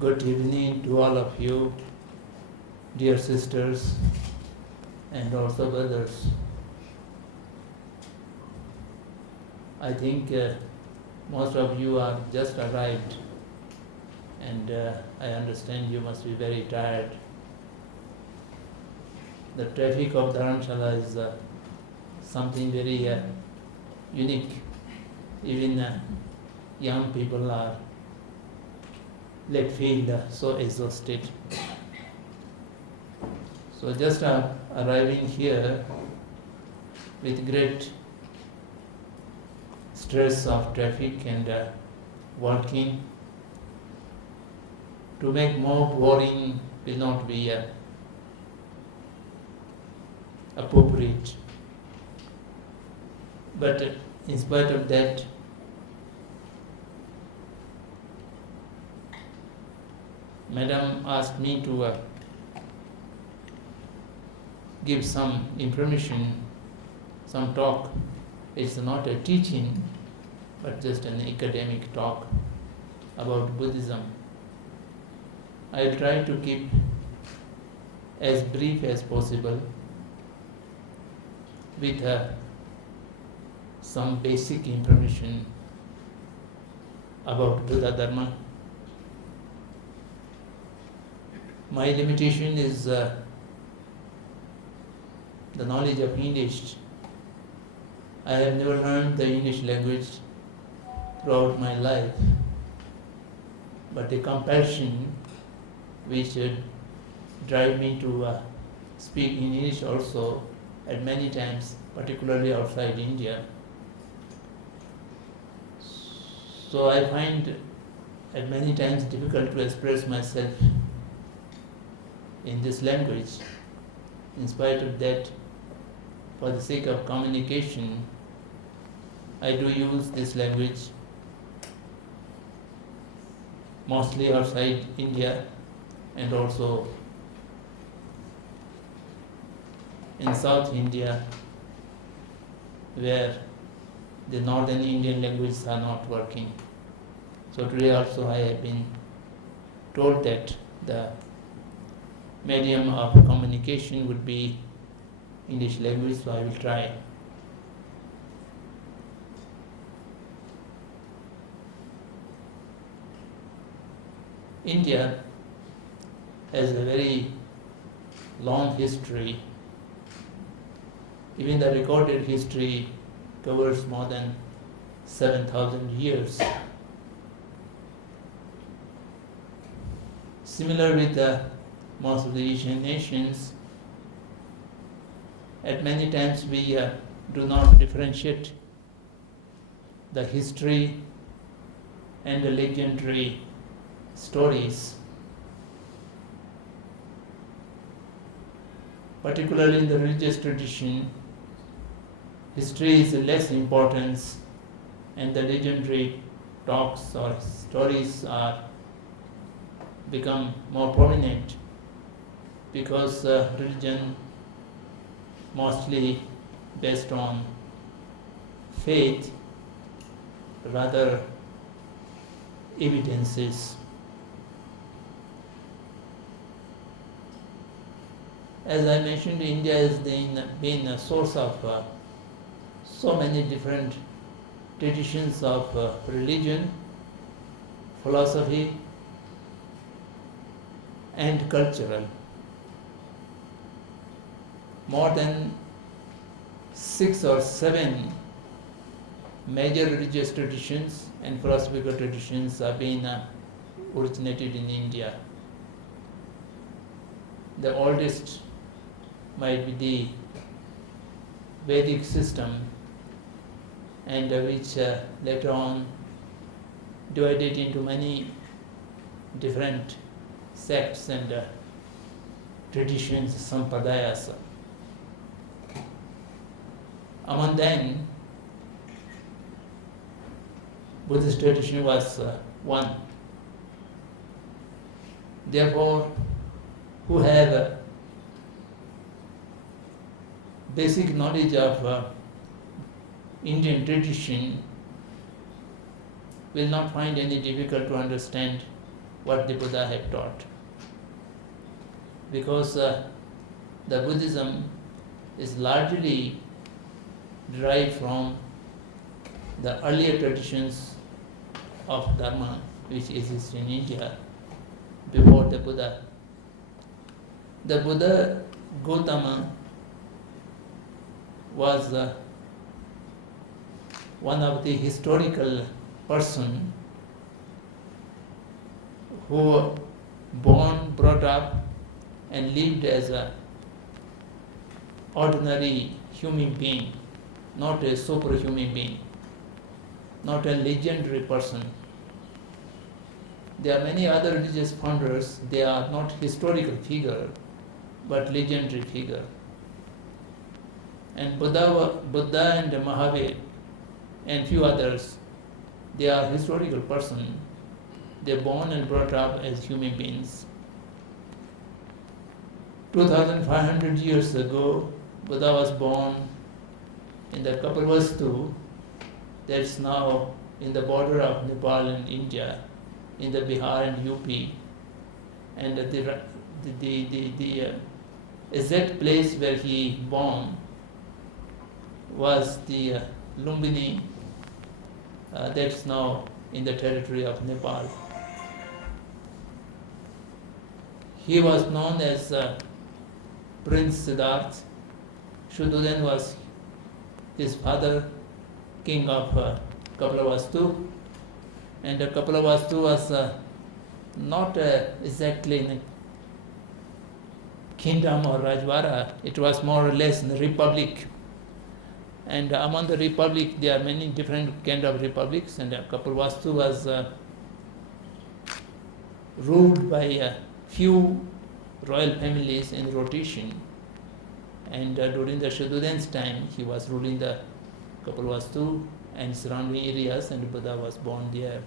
Good evening to all of you, dear sisters and also brothers. I think most of you are just arrived, and I understand you must be very tired. The traffic of Dharamshala is something very unique. Even young people are feel so exhausted. So just arriving here with great stress of traffic and walking, to make more boring will not be appropriate. But in spite of that, Madam asked me to give some information, some talk. It's not a teaching, but just an academic talk about Buddhism. I'll try to keep as brief as possible with some basic information about Buddha Dharma. My limitation is the knowledge of English. I have never learned the English language throughout my life, but the compulsion which drive me to speak in English also at many times, particularly outside India. So I find at many times difficult to express myself in this language. In spite of that, for the sake of communication, I do use this language mostly outside India and also in South India, where the northern Indian languages are not working. So today also I have been told that the medium of communication would be English language, so I will try. India has a very long history. Even the recorded history covers more than 7,000 years. Similar with most of the Asian nations, at many times we do not differentiate the history and the legendary stories. Particularly in the religious tradition, history is less importance and the legendary talks or stories are become more prominent, because religion mostly based on faith, rather evidences. As I mentioned, India has been a source of so many different traditions of religion, philosophy, and cultural. More than 6 or 7 major religious traditions and philosophical traditions have been originated in India. The oldest might be the Vedic system, and which later on divided into many different sects and traditions, sampradayas. Among them, Buddhist tradition was one. Therefore, who have basic knowledge of Indian tradition will not find any difficult to understand what the Buddha had taught. Because the Buddhism is largely derived from the earlier traditions of Dharma which exists in India before the Buddha. The Buddha Gautama was one of the historical person who born, brought up and lived as a ordinary human being, not a superhuman being, not a legendary person. There are many other religious founders, they are not historical figure, but legendary figure. And Buddha and Mahavir and few others, they are historical person. They are born and brought up as human beings. 2,500 years ago, Buddha was born in the Kapilvastu, that's now in the border of Nepal and India, in the Bihar and UP. And the exact place where he born was the Lumbini, that's now in the territory of Nepal. He was known as Prince Siddhartha. Shuddhaden was his father, king of Kapilavastu. And Kapilavastu was not exactly in a kingdom or Rajvara, it was more or less a republic. And among the republic, there are many different kind of republics, and Kapilavastu was ruled by a few royal families in rotation. And during the Shuddhaden's time, he was ruling the Kapilavastu and surrounding areas, and Buddha was born there.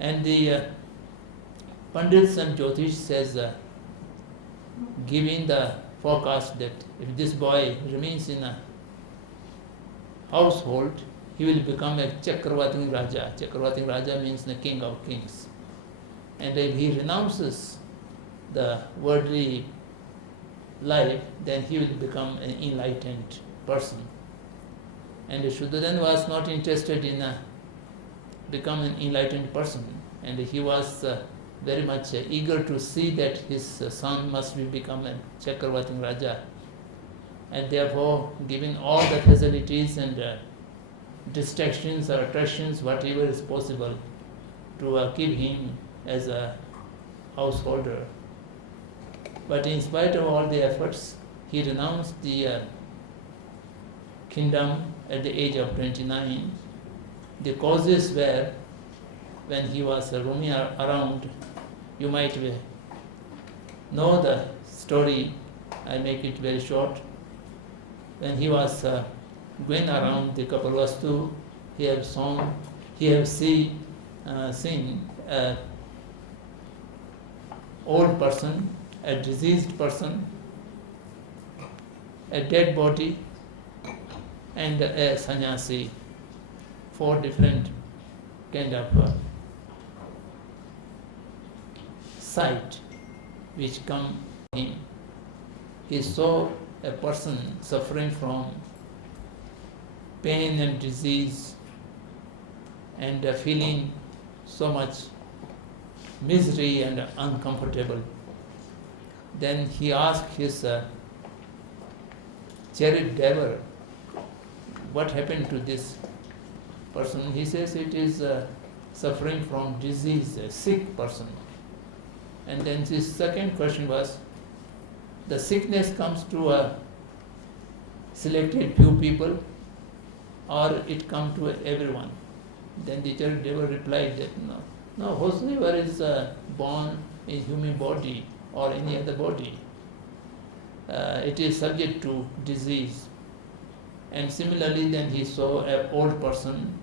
And the Pandits and Jyotish says, giving the forecast that if this boy remains in a household, he will become a Chakravartin Raja. Chakravartin Raja means the king of kings. And if he renounces the worldly life, then he will become an enlightened person. And Shuddhaden was not interested in becoming an enlightened person, and he was very much eager to see that his son must become a Chakravartin Raja, and therefore giving all the facilities and distractions or attractions, whatever is possible, to keep him as a householder. But in spite of all the efforts, he renounced the kingdom at the age of 29. The causes were, when he was roaming around, you might know the story, I make it very short. When he was going around the Kapilavastu, he have seen an old person, a diseased person, a dead body, and a sannyasi, 4 different kind of sight which come to him. He saw a person suffering from pain and disease and feeling so much misery and uncomfortable. Then he asked his chariot driver, what happened to this person? He says it is suffering from disease, a sick person. And then his second question was, the sickness comes to a selected few people, or it comes to everyone? Then the chariot driver replied that no, whosoever is born in human body or any other body, it is subject to disease. And similarly, then he saw an old person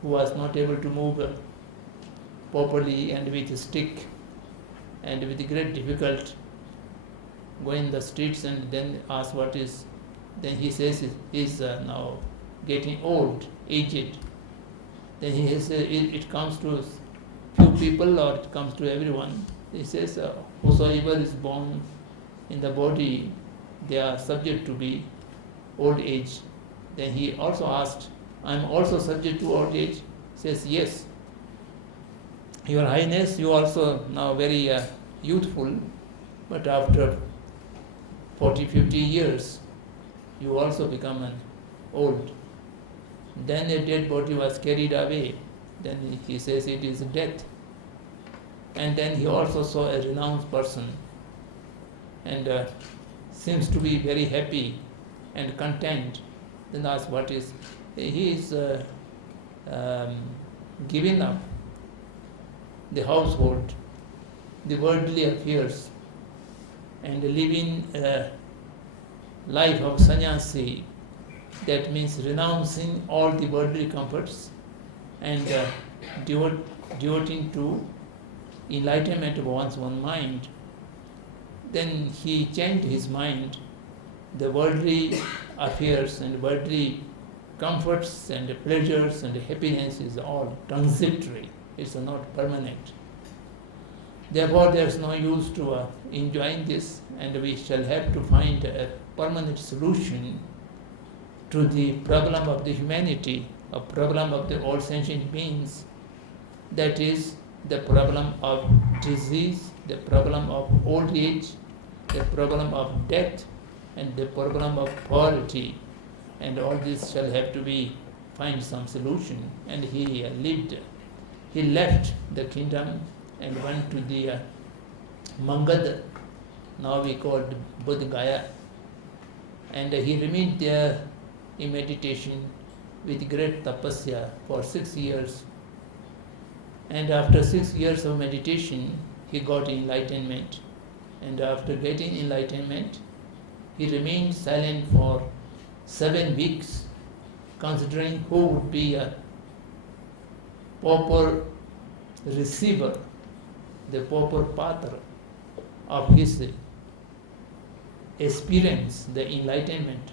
who was not able to move properly and with a stick and with great difficulty going the streets, and then asked what is. Then he says he is now getting old, aged. Then he says it comes to people or it comes to everyone. He says, whosoever is born in the body, they are subject to be old age. Then he also asked, I am also subject to old age? Says, yes. Your Highness, you also now very youthful, but after 40, 50 years, you also become an old. Then a dead body was carried away. Then he says it is death. And then he also saw a renounced person and seems to be very happy and content. Then asked what is. He is giving up the household, the worldly affairs, and living a life of sannyasi. That means renouncing all the worldly comforts and devoting to enlightenment of one's own mind. Then he changed his mind. The worldly affairs and worldly comforts and pleasures and happiness is all transitory. It's not permanent. Therefore, there's no use to enjoying this, and we shall have to find a permanent solution to the problem of the humanity, a problem of the all sentient beings. That is the problem of disease, the problem of old age, the problem of death, and the problem of poverty. And all this shall have to be find some solution. And he left the kingdom and went to the Mangad, now we call Bodh Gaya. And he remained there in meditation with great tapasya for 6 years. And after 6 years of meditation, he got enlightenment. And after getting enlightenment, he remained silent for 7 weeks, considering who would be a proper receiver, the proper path of his experience, the enlightenment.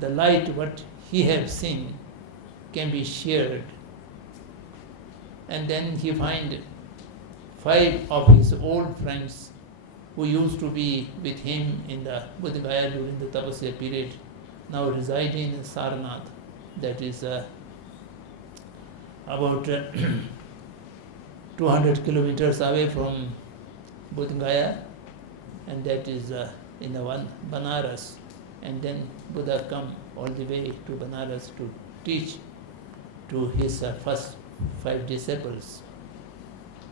The light, what he has seen, can be shared. And then he find 5 of his old friends who used to be with him in the Bodh Gaya during the Tapasya period, now residing in Sarnath, that is about 200 kilometers away from Bodh Gaya, and that is in the one Banaras. And then Buddha come all the way to Banaras to teach to his first 5 disciples.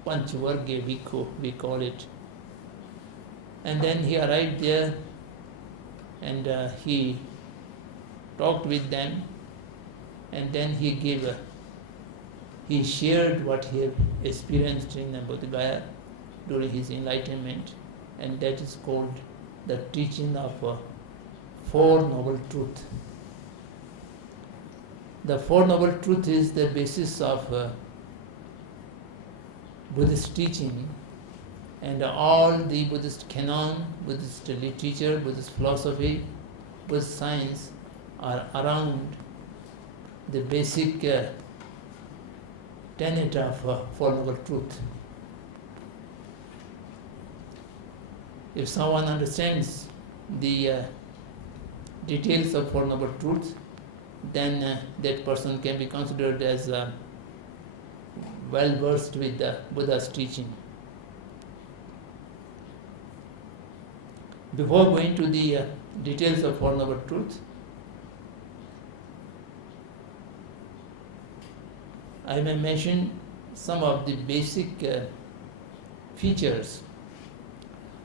Panchvargya Bhikkhu, we call it. And then he arrived there and he talked with them, and then he shared what he had experienced in Bodh Gaya during his enlightenment, and that is called the teaching of 4 Noble Truths. The 4 Noble Truths is the basis of Buddhist teaching, and all the Buddhist canon, Buddhist literature, Buddhist philosophy, Buddhist science are around the basic tenet of 4 Noble Truths. If someone understands the details of 4 Noble Truths, then that person can be considered as well versed with the Buddha's teaching. Before going to the details of 4 Noble Truths, I may mention some of the basic features.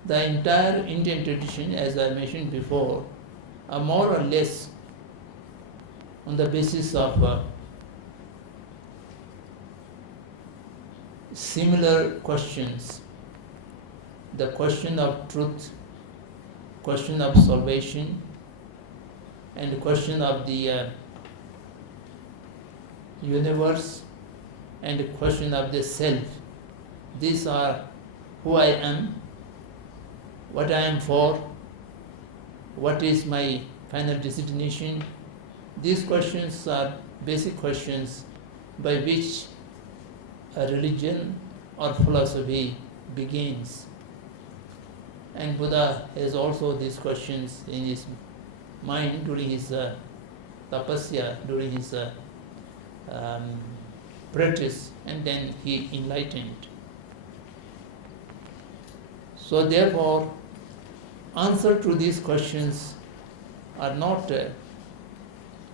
The entire Indian tradition, as I mentioned before, are more or less on the basis of similar questions. The question of truth, question of salvation, and the question of the universe, and the question of the self. These are who I am, what I am for, what is my final destination. These questions are basic questions by which a religion or philosophy begins. And Buddha has also these questions in his mind during his tapasya, during his practice, and then he enlightened. So therefore, answer to these questions are not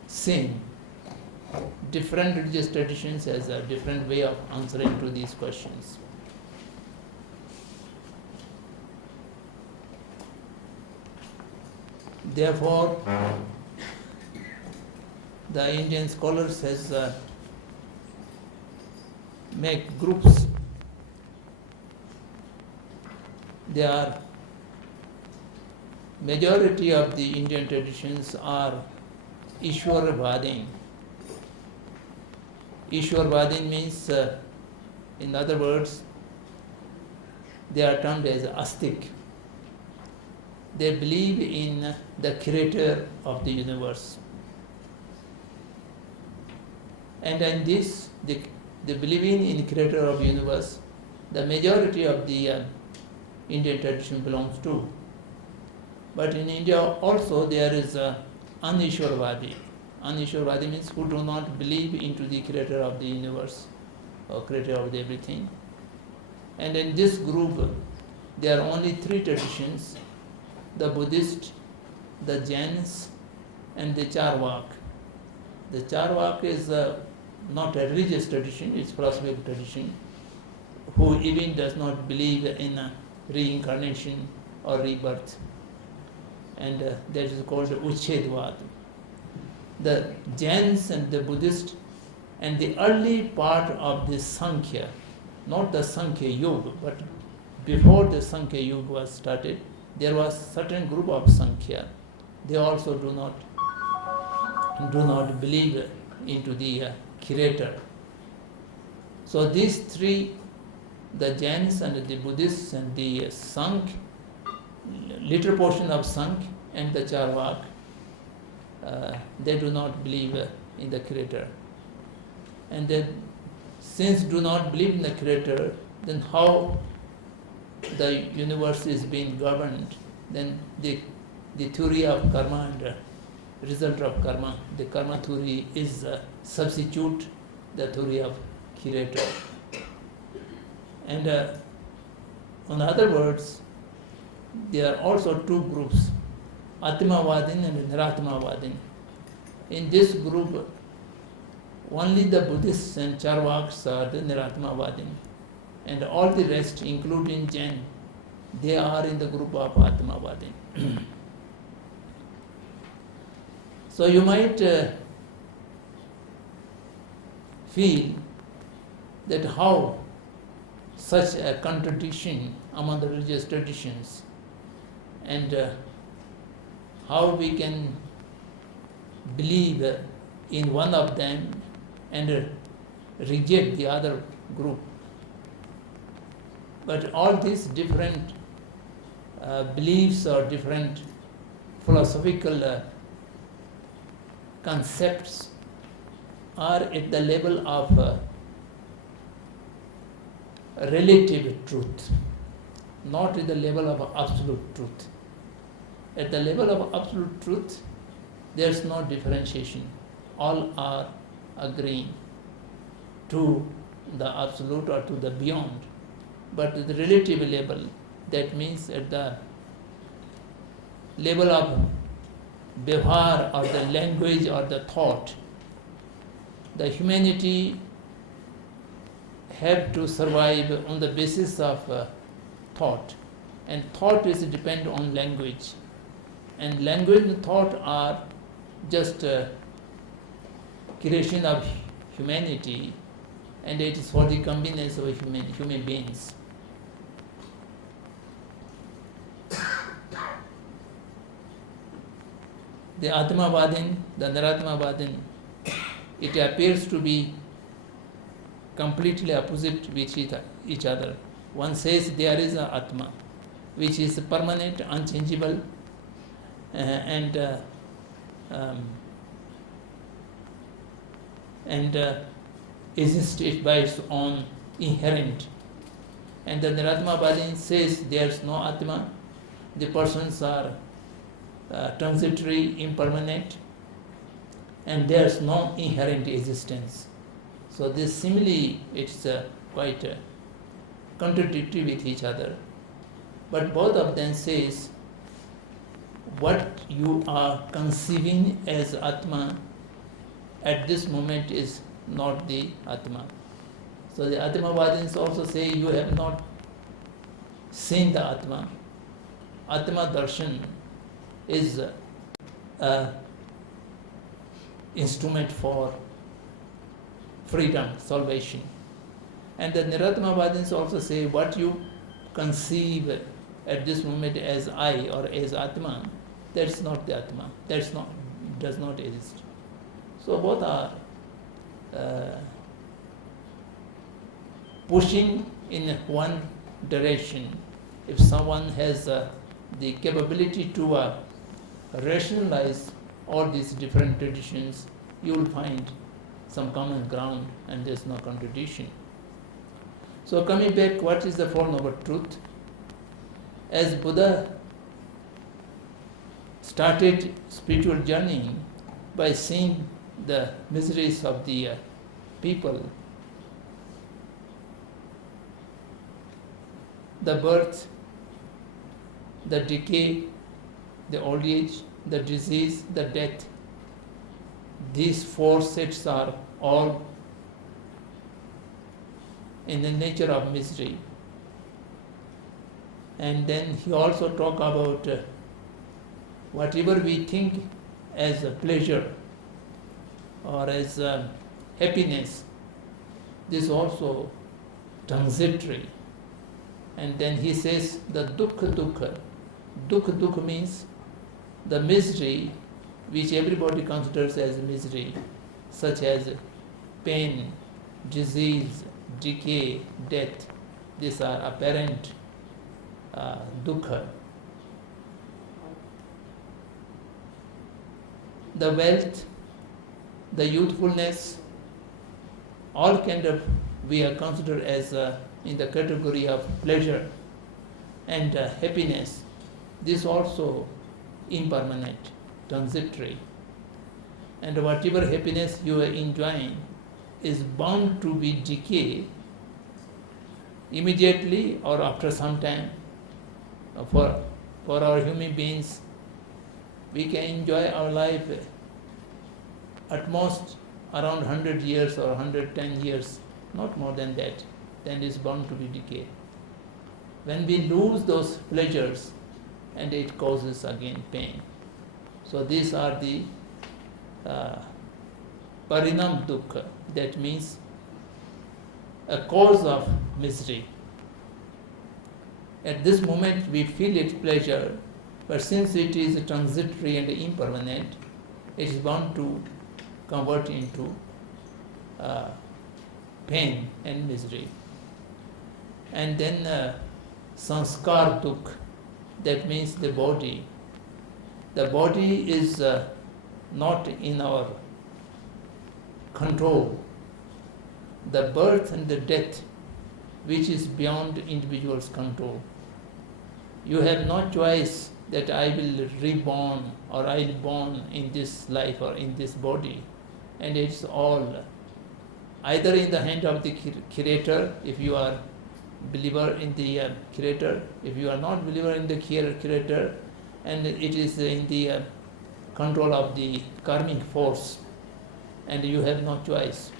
same. Different religious traditions has a different way of answering to these questions. Therefore, the Indian scholars has make groups. They are majority of the Indian traditions are Ishwarvadin. Ishwarvadin means, in other words, they are termed as astic. They believe in the creator of the universe. And in this, the believing in creator of the universe, the majority of the Indian tradition belongs to. But in India also there is Anishwarvadi. Anishwarvadi means who do not believe into the creator of the universe or creator of everything. And in this group there are only three traditions: the Buddhist, the Jains, and the Charvak. The Charvak is not a religious tradition, it's a philosophical tradition, who even does not believe in reincarnation or rebirth. And that is called Uchedvad. The Jains and the Buddhist and the early part of the Sankhya, not the Sankhya Yuga, but before the Sankhya Yuga was started, there was certain group of Sankhya. They also do not believe into the creator. So these three, the Jains and the Buddhists and the Sankhya, little portion of Sankhya and the Charvak, they do not believe in the creator. And then, since do not believe in the creator, then how the universe is being governed? Then the theory of karma and result of karma, the karma theory is substitute the theory of creator. And in other words, there are also two groups, Atmavadin and Niratmavadin. In this group, only the Buddhists and Charvaks are the Niratmavadin, and all the rest, including Jain, they are in the group of Atmavadin. So you might feel that how such a contradiction among the religious traditions, and how we can believe in one of them and reject the other group. But all these different beliefs or different philosophical concepts are at the level of relative truth, not at the level of absolute truth. At the level of absolute truth, there is no differentiation. All are agreeing to the absolute or to the beyond. But at the relative level, that means at the level of Vyavhar or the language or the thought, the humanity have to survive on the basis of thought, and thought is dependent on language, and language and thought are just creation of humanity, and it is for the convenience of human beings. The Atmavadin, the Niratmavadin, it appears to be completely opposite with each other. One says there is an Atma, which is permanent, unchangeable, and exists by its own inherent. And the Niratmavadi says there is no Atma, the persons are transitory, impermanent, and there is no inherent existence. So this simile, it's quite contradictory with each other. But both of them says what you are conceiving as Atma at this moment is not the Atma. So the Atmavadins also say you have not seen the Atma. Atma Darshan is an instrument for freedom, salvation. And the Niratmavadins also say what you conceive at this moment as I or as Atma, that's not the Atma. Does not exist. So both are pushing in one direction. If someone has the capability to rationalize all these different traditions, you will find some common ground and there's no contradiction. So coming back, what is the Four Noble Truth? As Buddha started spiritual journey by seeing the miseries of the people, the birth, the decay, the old age, the disease, the death, these four sets are all in the nature of misery. And then he also talked about whatever we think as a pleasure or as happiness, this also transitory. And then he says the dukkha dukkha. Dukkha dukkha means the misery which everybody considers as misery, such as pain, disease, decay, death. These are apparent dukkha. The wealth, the youthfulness, all kind of we are considered as in the category of pleasure and happiness. This also impermanent, transitory. And whatever happiness you are enjoying is bound to be decay immediately or after some time. For our human beings, we can enjoy our life at most around 100 years or 110 years, not more than that. Then it is bound to be decay. When we lose those pleasures, and it causes again pain. So these are the parinam dukkha, that means a cause of misery. At this moment we feel it pleasure, but since it is transitory and impermanent, it is bound to convert into pain and misery. And then sanskar dukkha, that means the body. The body is not in our control. The birth and the death, which is beyond individual's control. You have no choice that I will reborn or I will born in this life or in this body. And it's all either in the hand of the Creator, if you are believer in the Creator, if you are not believer in the Creator, and it is in the control of the karmic force, and you have no choice.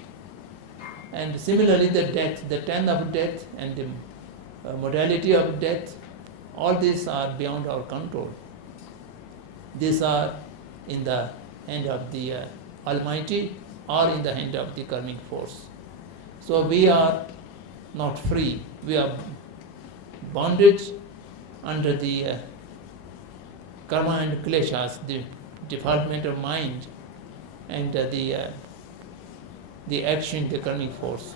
And similarly the death, the time of death and the modality of death, all these are beyond our control. These are in the hand of the Almighty or in the hand of the karmic force. So we are not free. We are bonded under the karma and kleshas, the defilement of mind, and the action, the karmic force.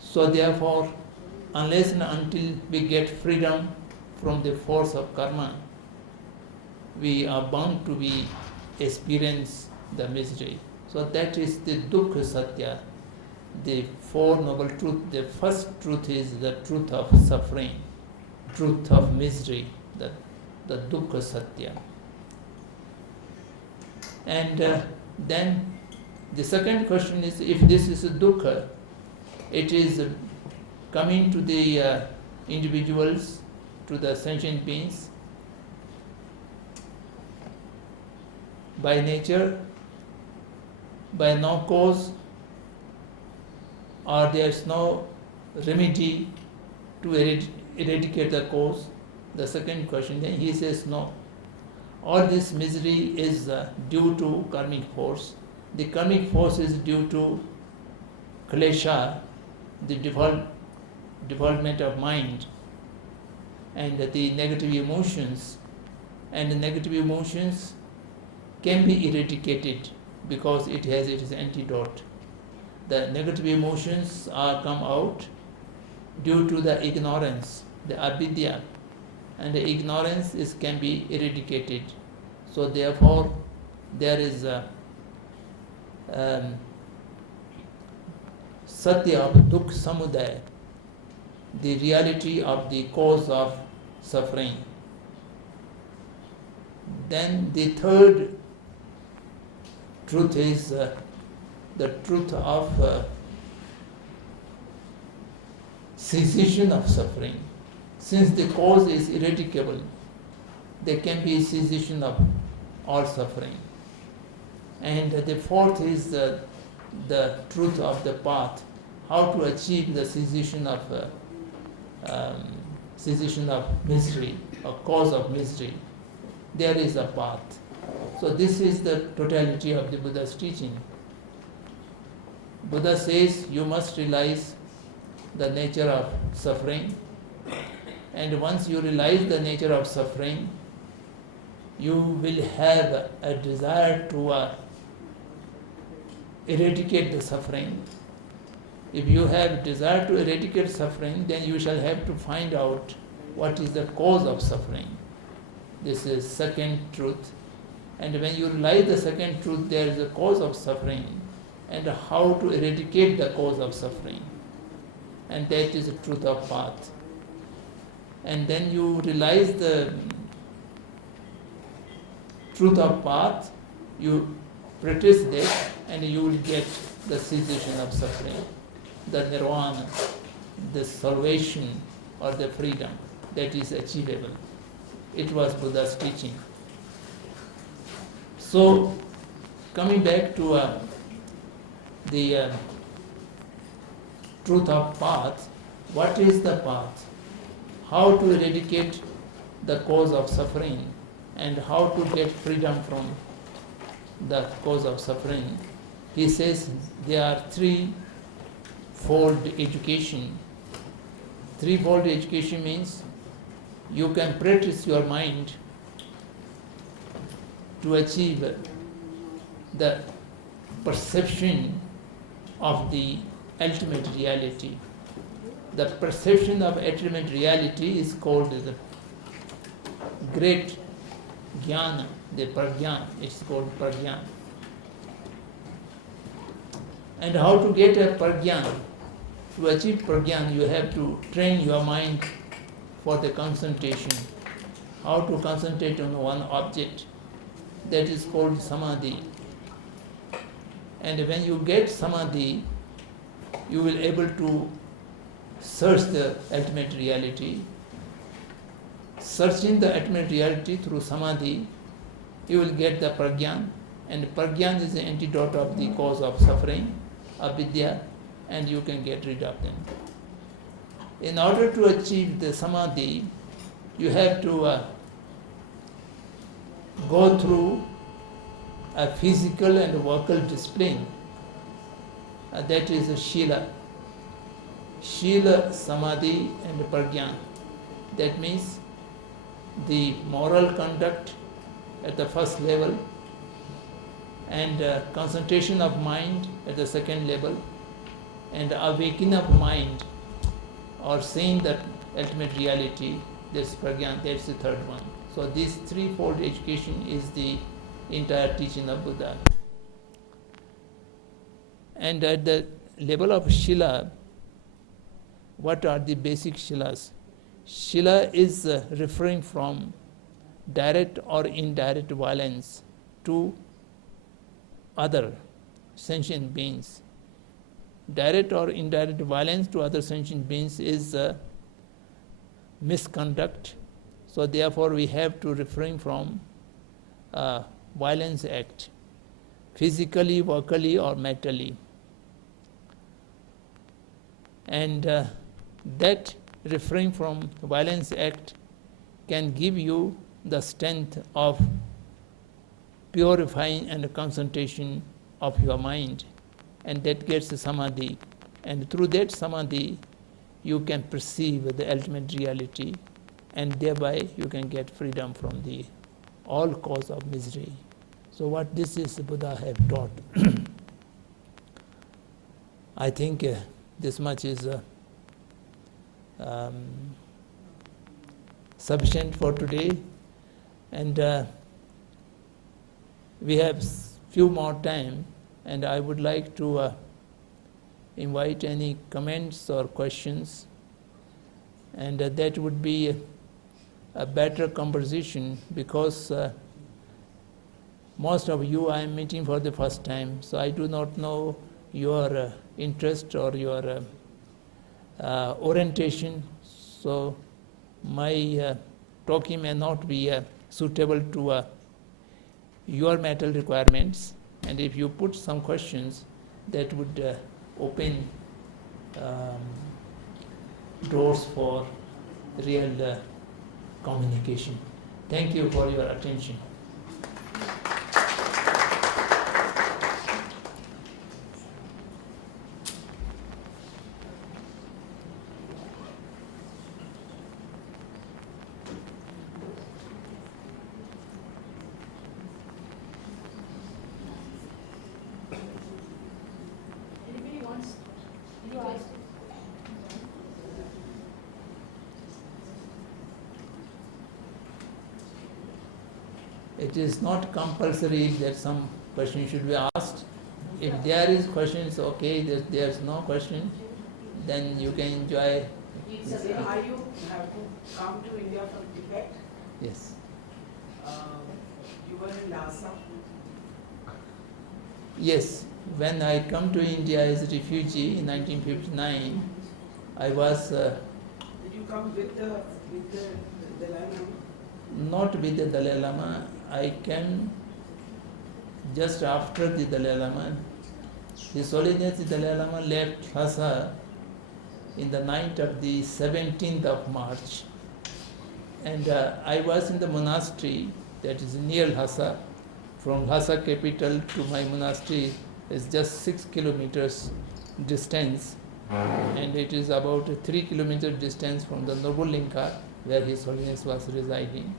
So therefore, unless and until we get freedom from the force of karma, we are bound to experience the misery. So that is the dukkha satya. the Four Noble Truths. The first truth is the truth of suffering, truth of misery, the dukkha satya. And then the second question is, if this is a dukkha, it is coming to the individuals, to the sentient beings, by nature, by no cause, or there is no remedy to eradicate the cause. The second question, then he says no. All this misery is due to karmic force. The karmic force is due to klesha, the development of mind, and the negative emotions. And the negative emotions can be eradicated because it has its antidote. The negative emotions are come out due to the ignorance, the avidya, and the ignorance can be eradicated. So therefore, there is a satya of dukkha samudaya, the reality of the cause of suffering. Then the third truth is the truth of cessation of suffering. Since the cause is eradicable, there can be cessation of all suffering. And the fourth is the truth of the path, how to achieve the cessation of misery, or cause of misery. There is a path. So this is the totality of the Buddha's teaching. Buddha says you must realize the nature of suffering, and once you realize the nature of suffering, you will have a desire to eradicate the suffering. If you have desire to eradicate suffering, then you shall have to find out what is the cause of suffering. This is second truth. And when you realize the second truth, there is a cause of suffering, and how to eradicate the cause of suffering. And that is the truth of path. And then you realize the truth of path, you practice that, and you will get the cessation of suffering, the nirvana, the salvation or the freedom that is achievable. It was Buddha's teaching. So, coming back to the truth of path, what is the path? How to eradicate the cause of suffering, and how to get freedom from the cause of suffering? He says there are threefold education. Threefold education means you can practice your mind to achieve the perception of the ultimate reality. The perception of ultimate reality is called the great jnana, the prajna. It's called prajna. And how to get a prajna? To achieve prajna, you have to train your mind for the concentration. How to concentrate on one object? That is called samadhi. And when you get samadhi, you will be able to search the ultimate reality. Searching the ultimate reality through samadhi, you will get the prajna, and prajna is the antidote of the cause of suffering, avidya, and you can get rid of them. In order to achieve the samadhi, you have to go through a physical and vocal discipline. That is a shila. Shila, samadhi, and prajna. That means the moral conduct at the first level, and concentration of mind at the second level, and awakening of mind, or seeing that ultimate reality, that's prajna, that's the third one. So this threefold education is the entire teaching of Buddha. And at the level of Shila, what are the basic Shilas? Shila is referring from direct or indirect violence to other sentient beings. Direct or indirect violence to other sentient beings is misconduct. So therefore we have to refrain from violence act, physically, vocally or mentally. And that refrain from violence act can give you the strength of purifying and concentration of your mind, and that gets samadhi, and through that samadhi you can perceive the ultimate reality, and thereby you can get freedom from the all cause of misery. So what this is Buddha have taught. I think this much is sufficient for today, and we have few more time, and I would like to invite any comments or questions, and that would be a better conversation, because most of you I am meeting for the first time, so I do not know your interest or your orientation, so my talking may not be suitable to your mental requirements, and if you put some questions, that would open doors for real communication. Thank you for your attention. It is not compulsory that some question should be asked. If there is questions, okay. If there's no question, then you can enjoy. So are you have to come to India from Tibet? Yes. You were in Lhasa? Yes. When I come to India as a refugee in 1959, I was. Did you come with the Dalai Lama? Not with the Dalai Lama. I came just after the Dalai Lama. His Holiness the Dalai Lama left Lhasa in the night of the 17th of March. And I was in the monastery that is near Lhasa. From Lhasa capital to my monastery is just 6 kilometers distance. And it is about a 3 kilometer distance from the Norbu House where His Holiness was residing.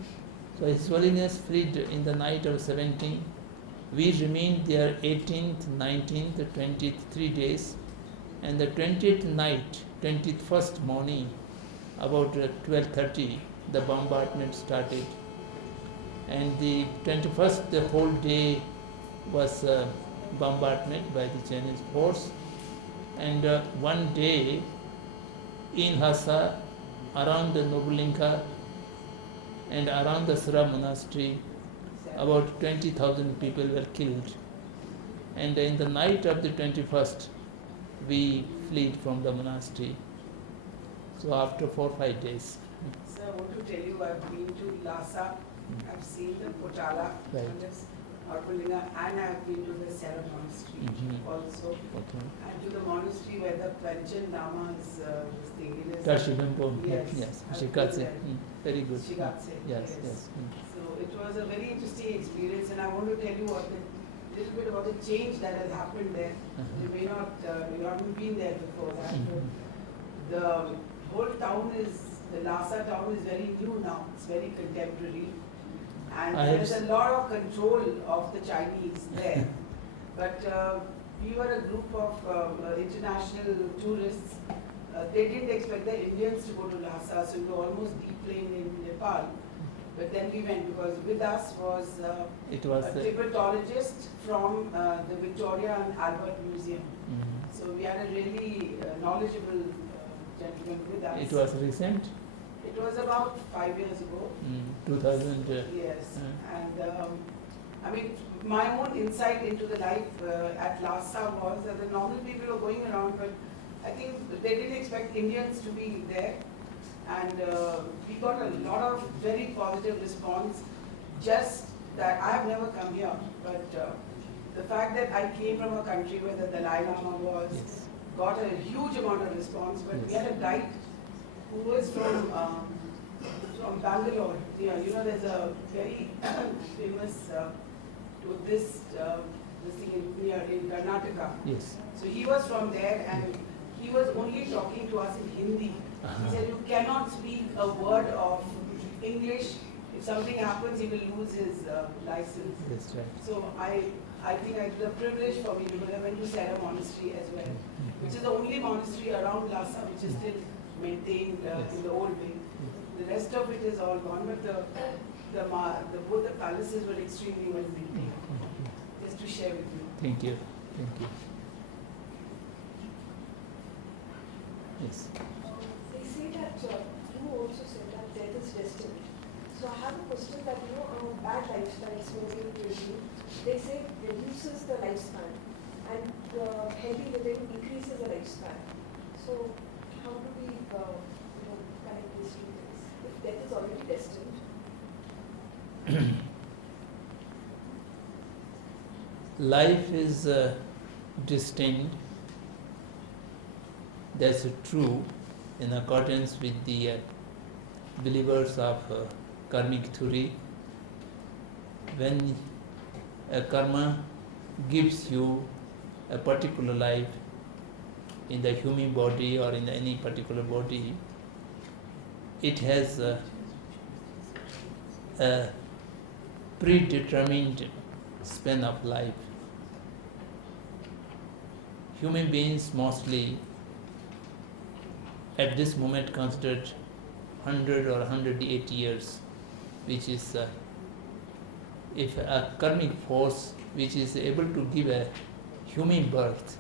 So His Holiness fled in the night of 17th. We remained there 18th, 19th, 20th, 3 days. And the 20th night, 21st morning, about 12:30, the bombardment started. And the 21st, the whole day was bombardment by the Chinese force. And one day in Lhasa, around the Nobulinka and around the Sra monastery, about 20,000 people were killed. And in the night of the 21st, we fled from the monastery. So after 4 or 5 days. So I want to tell you, I've been to Lhasa, I've seen the Potala, Right. Arpulinga, and I've been to the Sera monastery also. Okay. And to the monastery where the Panchen Lama is staying. Tashibempo, Yes. yes. I've Shikatse, been there. very good. Shigatse, Yes, yes. So it was a very interesting experience, and I want to tell you what little bit about the change that has happened there. You may not, you haven't been there before that. But the whole town is, the Lhasa town is very new now. It's very contemporary, and there is a lot of control of the Chinese there. But we were a group of international tourists. They didn't expect the Indians to go to Lhasa, so we were almost deplaned in Nepal. But then we went, because with us was a Tibetologist from the Victoria and Albert Museum. So we had a really knowledgeable gentleman with us. It was recent, It was about 5 years ago. 2000. Yes, and I mean, my own insight into the life at Lhasa was that the normal people were going around, but I think they didn't expect Indians to be there. And we got a lot of very positive response. Just that I have never come here, but the fact that I came from a country where the Dalai Lama was, Yes. got a huge amount of response. But we Yes. had a guide who was from Bangalore. You know, there's a very famous Buddhist this thing in Karnataka. Yes. So he was from there, and he was only talking to us in Hindi. He said, you cannot speak a word of English. If something happens, he will lose his license. That's right. So I think it was a privilege for me because I went to Sarah Monastery as well, which is the only monastery around Lhasa which is still maintained in the old way. The rest of it is all gone, but the Buddha palaces were extremely well maintained. Just to share with you. Thank you. Thank you. Yes. They say that you also said that death is destined. So I have a question that, bad lifestyle, smoking, drinking, they say reduces the lifespan and healthy living increases the lifespan. So how do we connect these two things? If death is already destined. Life is destined. That's true in accordance with the believers of karmic theory. When a karma gives you a particular life in the human body or in any particular body, it has a predetermined span of life. Human beings mostly at this moment considered 100 or 108 years, which is if a karmic force which is able to give a human birth,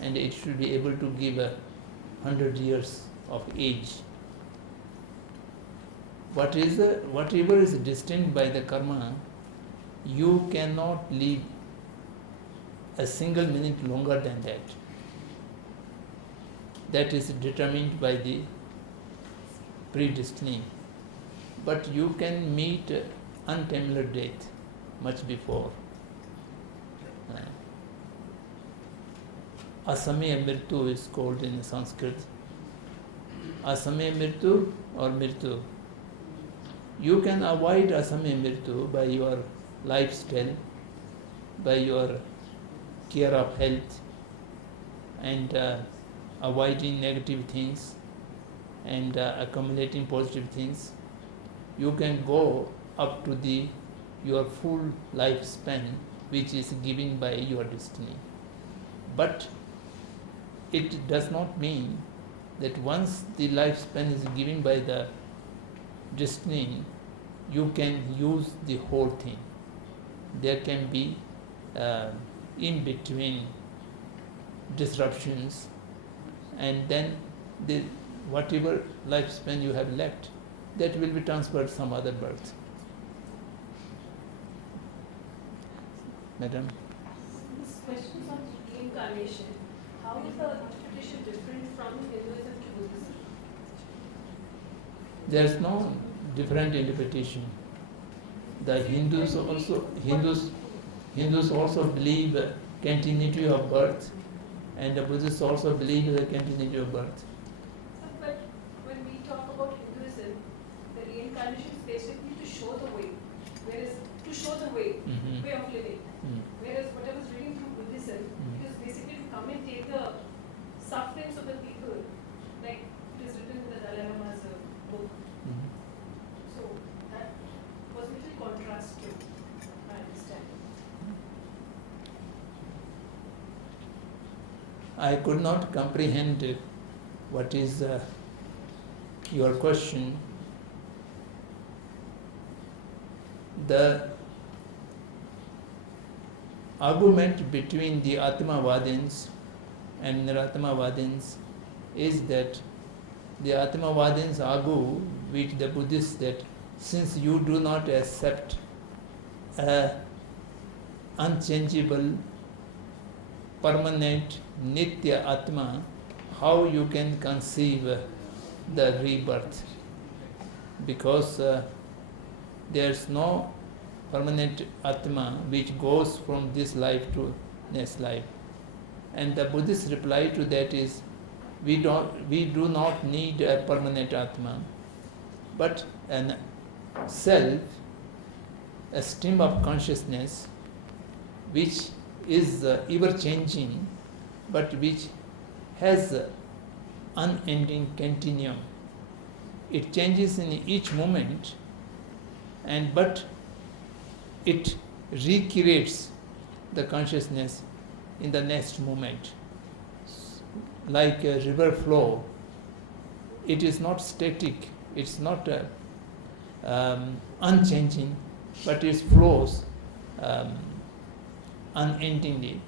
and it should be able to give 100 years of age. Whatever is destined by the karma, you cannot live a single minute longer than that. That is determined by the predestiny. But you can meet untimely death much before. Asamya Mrityu is called in Sanskrit. Asamya Mrityu or Mrityu. You can avoid Asamya Mrityu by your lifestyle, by your care of health, and avoiding negative things and accumulating positive things. You can go up to your full lifespan, which is given by your destiny. But it does not mean that once the lifespan is given by the destiny, you can use the whole thing. There can be in between disruptions, and then whatever lifespan you have left, that will be transferred some other birth. Madam? This question is on reincarnation. How is the interpretation different from Hinduism to Buddhism? There is no different interpretation. The Hindus also believe continuity of birth, and the Buddhists also believe the continuity of birth. But when we talk about Hinduism, the reincarnation is basically to show the way, way of living. Whereas what I was reading through Buddhism, it is basically to come and take the sufferings of the people, like it is written in the Dalai Lama's book. So that was a little contrast to my understanding. I could not comprehend what is your question. The argument between the Atmavadins and Niratmavadins is that the Atmavadins argue with the Buddhists that since you do not accept a unchangeable, permanent, Nitya Atma, how you can conceive the rebirth? Because there's no permanent Atma which goes from this life to next life. And the Buddhist reply to that is, we do not need a permanent Atma, but an self, a stream of consciousness which is ever changing, but which has unending continuum. It changes in each moment, but it recreates the consciousness in the next moment. Like a river flow, it is not static, it's not unchanging, but it flows unendingly.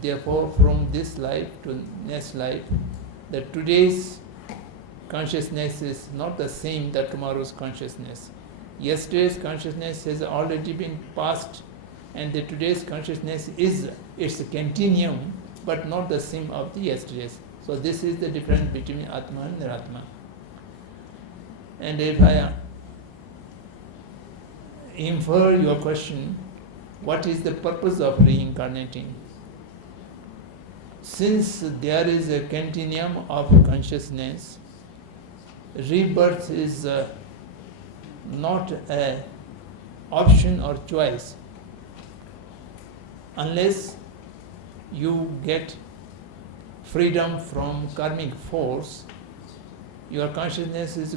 Therefore, from this life to next life, the today's consciousness is not the same that tomorrow's consciousness. Yesterday's consciousness has already been passed, and the today's consciousness is its continuum, but not the same of the yesterday's. So this is the difference between Atma and Niratma. And if I infer your question, what is the purpose of reincarnating? Since there is a continuum of consciousness, rebirth is not an option or choice. Unless you get freedom from karmic force, your consciousness is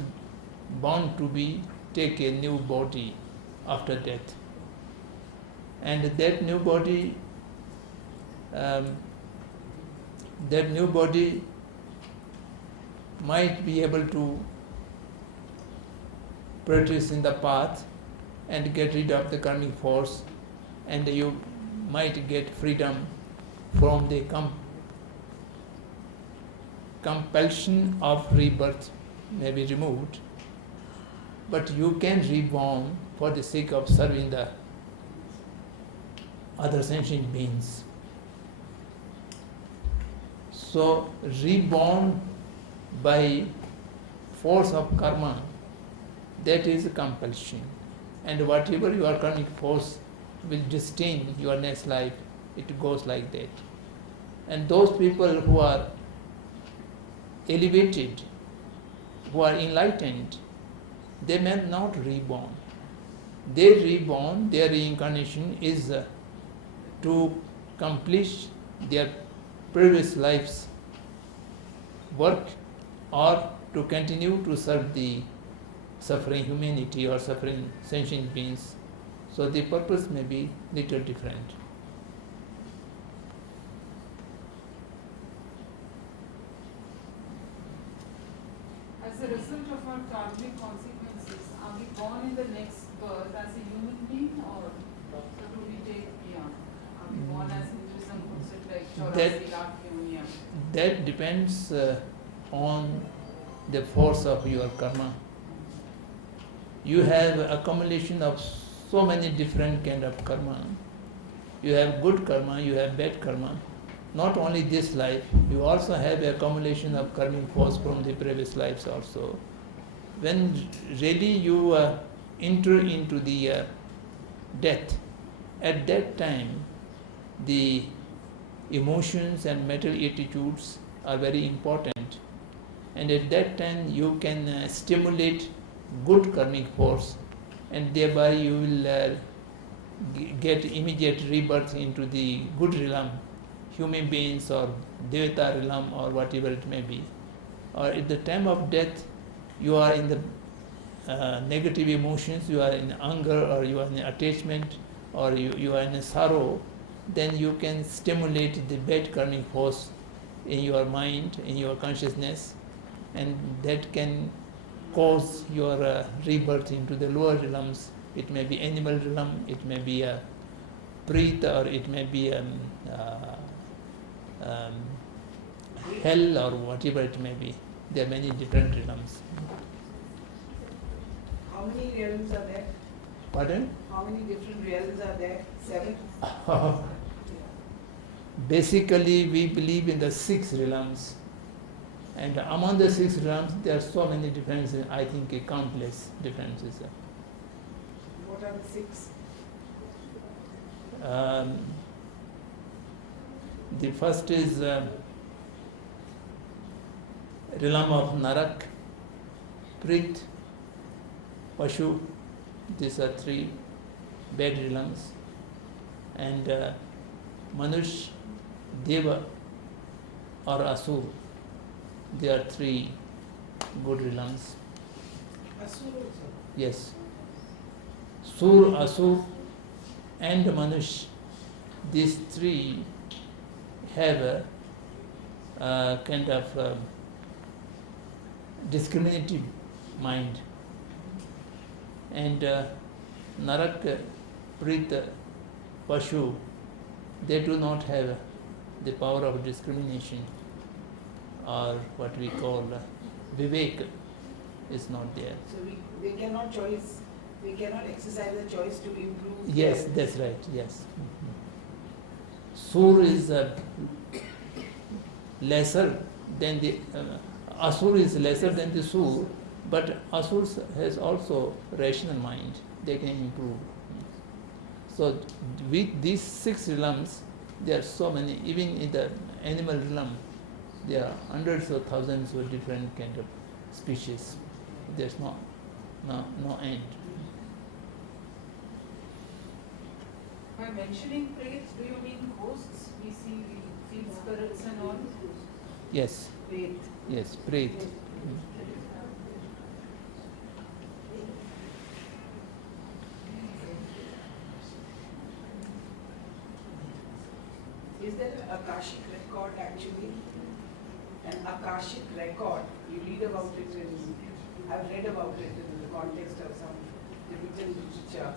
bound to take a new body after death. And that new body might be able to practice in the path and get rid of the karmic force, and you might get freedom from the compulsion of rebirth may be removed, but you can reborn for the sake of serving the other sentient beings. So reborn by force of karma, that is a compulsion. And whatever your karmic force will destine your next life, it goes like that. And those people who are elevated, who are enlightened, they may not reborn. They reborn, their reincarnation is to accomplish their previous life's work or to continue to serve the suffering humanity or suffering sentient beings. So the purpose may be little different. As a result of our karmic consequences, are we born in the next birth as a human being, or do we take beyond? Are we born as Hinduism puts it like Chaurasi Lakh Yoniya? That depends on the force of your karma. You have accumulation of so many different kind of karma. You have good karma, you have bad karma. Not only this life, you also have accumulation of karmic force from the previous lives also. When really you enter into the death, at that time the emotions and mental attitudes are very important, and at that time you can stimulate good karmic force, and thereby you will get immediate rebirth into the good realm, human beings or Devata realm or whatever it may be. Or at the time of death, you are in the negative emotions, you are in anger or you are in attachment or you are in sorrow, then you can stimulate the bad karmic force in your mind, in your consciousness, and that can cause your rebirth into the lower realms. It may be animal realm, it may be a preta, or it may be hell or whatever it may be. There are many different realms. How many realms are there? Pardon? How many different realms are there? 7? Basically, we believe in the 6 realms. And among the 6 realms, there are so many differences, I think countless differences. What are the 6? The first is realm of Narak, Prit, Pashu. These are 3 bad realms. And Manush, Deva or Asur. There are 3 good realms. Asur also. Yes. Sur, Asur and Manush. These 3 have a kind of discriminative mind. And Narak, Prit, Pashu, they do not have the power of discrimination, or what we call Vivek is not there. So they cannot choice, they cannot exercise the choice to improve. Yes, their- that's right, yes. Sur is lesser than the, Asur is lesser than the Sur, but Asur has also rational mind, they can improve. So with these 6 realms, there are so many, even in the animal realm, there are hundreds of thousands of different kind of species. There's no end. By mentioning prates, do you mean ghosts? We feel spirits and all? Yes, Faith. yes, Pret. Is there an Akashic record actually? An Akashic record, you read about it in, I've read about it in the context of some Tibetan literature.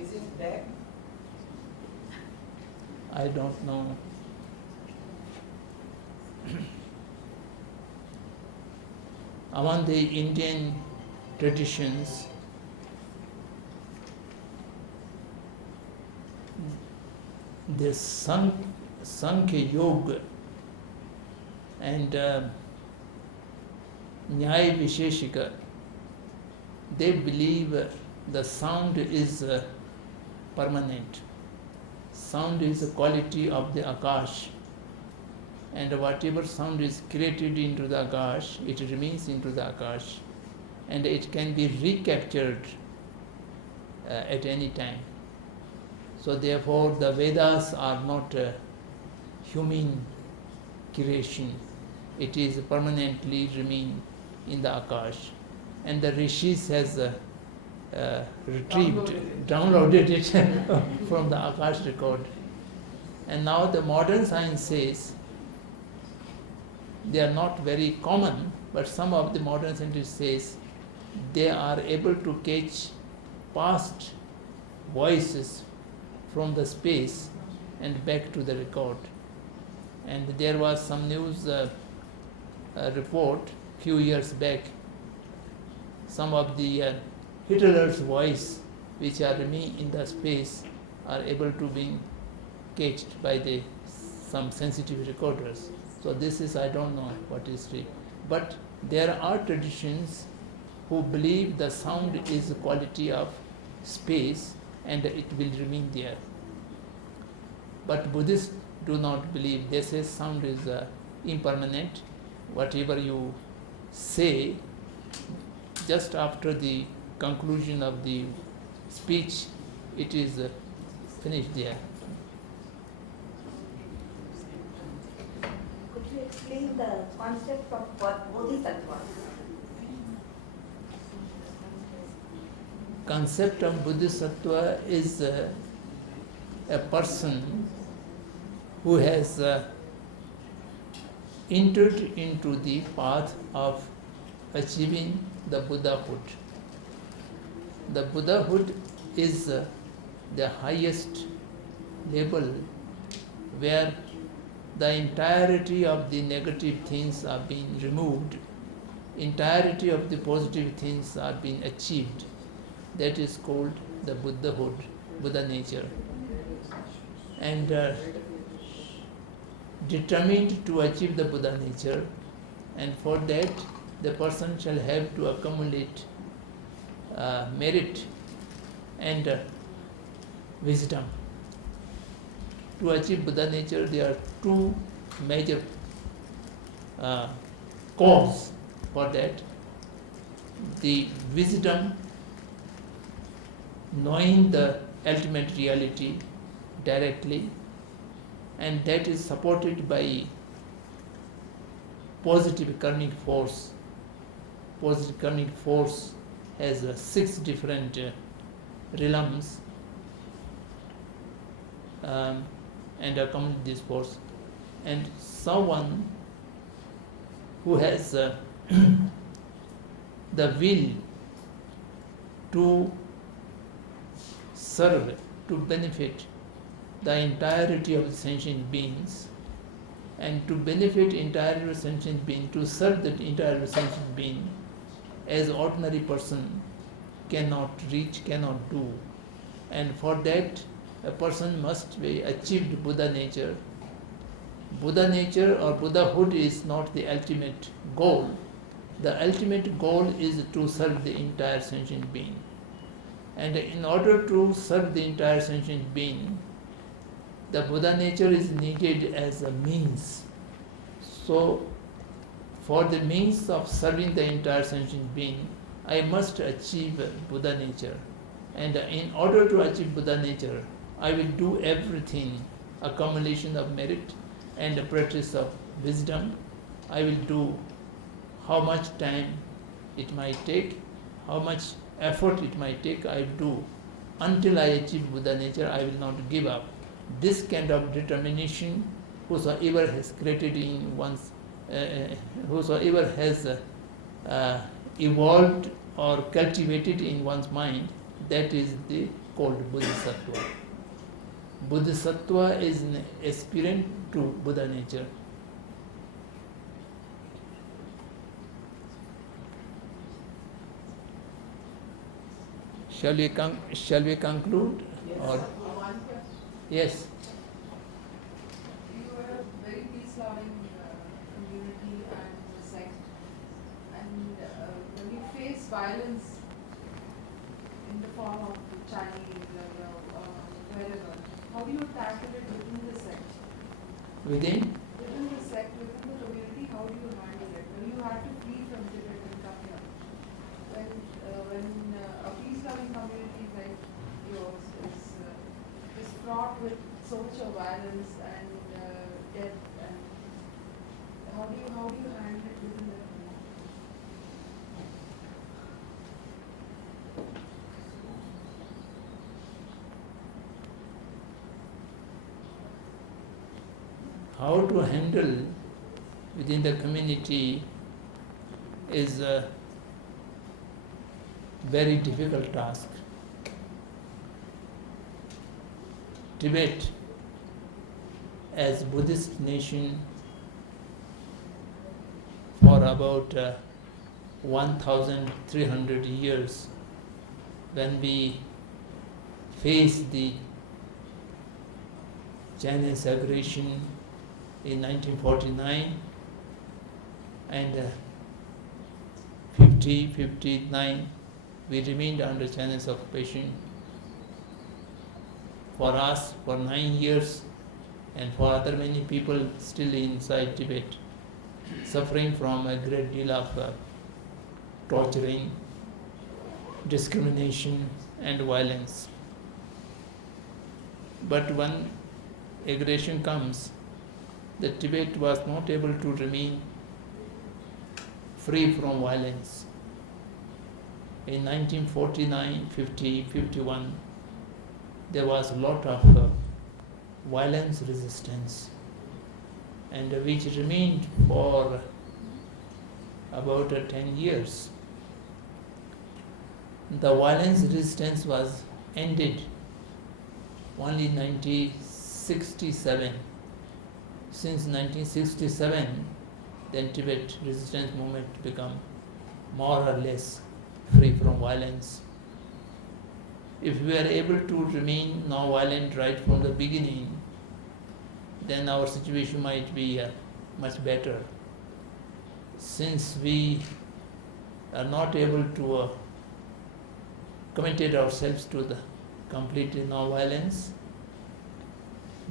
Is it there? I don't know. Among the Indian traditions, the Sankhya Yoga and Nyaya Visheshika, they believe the sound is permanent. Sound is a quality of the Akash, and whatever sound is created into the Akash, it remains into the Akash, and it can be recaptured at any time. So therefore the Vedas are not human creation. It is permanently remain in the Akash. And the Rishis has downloaded it from the Akash record. And now the modern science says they are not very common, but some of the modern scientists says they are able to catch past voices from the space and back to the record. And there was some news report few years back, some of the Hitler's voice which are in the space are able to be caged by some sensitive recorders. So this is, I don't know what is it. But there are traditions who believe the sound is the quality of space and it will remain there. But Buddhists do not believe. They say sound is impermanent. Whatever you say, just after the conclusion of the speech, it is finished there. Could you explain the concept of what Bodhisattva? Concept of Bodhisattva is a person who has entered into the path of achieving the Buddhahood. The Buddhahood is the highest level where the entirety of the negative things are being removed, entirety of the positive things are being achieved. That is called the Buddhahood, Buddha nature. And determined to achieve the Buddha nature, and for that the person shall have to accumulate merit and wisdom. To achieve Buddha nature, there are two major causes for that. The wisdom, knowing the ultimate reality directly, and that is supported by positive karmic force. Positive karmic force has 6 different realms and accompany this force. And someone who has the will to serve, to benefit the entirety of the sentient beings, and to benefit entirety of sentient being, to serve the entire sentient being, as ordinary person cannot reach, cannot do. And for that, a person must be achieved Buddha nature. Buddha nature or Buddhahood is not the ultimate goal. The ultimate goal is to serve the entire sentient being. And in order to serve the entire sentient being, the Buddha nature is needed as a means. So, for the means of serving the entire sentient being, I must achieve Buddha nature. And in order to achieve Buddha nature, I will do everything, accumulation of merit and the practice of wisdom. I will do how much time it might take, how much effort it might take, I will do. Until I achieve Buddha nature, I will not give up. This kind of determination, whosoever has created in one's, whosoever has evolved or cultivated in one's mind, that is called Bodhisattva. Bodhisattva is an aspirant to Buddha nature. Shall we conclude? Yes. Or yes. You are a very peace-loving community and sect, and when you face violence in the form of Chinese or wherever, how do you tackle it within the sect? Within? Within the sect, within the community, how do you handle it? When you had to flee from Tibet and come here, when a peace-loving community like yours is fraught with so much of violence and death, and how do you handle it within the community? How to handle within the community is a very difficult task. Tibet, as Buddhist nation, for about 1,300 years, when we faced the Chinese aggression in 1949 and 59, we remained under Chinese occupation. For us, for 9 years, and for other many people still inside Tibet, suffering from a great deal of torturing, discrimination and violence. But when aggression comes, the Tibet was not able to remain free from violence. In 1949, 50, 51, there was a lot of violence resistance, and which remained for about 10 years. The violence resistance was ended only in 1967. since 1967, then Tibet resistance movement become more or less free from violence. If we are able to remain non-violent right from the beginning, then our situation might be much better. Since we are not able to commit ourselves to the completely non-violence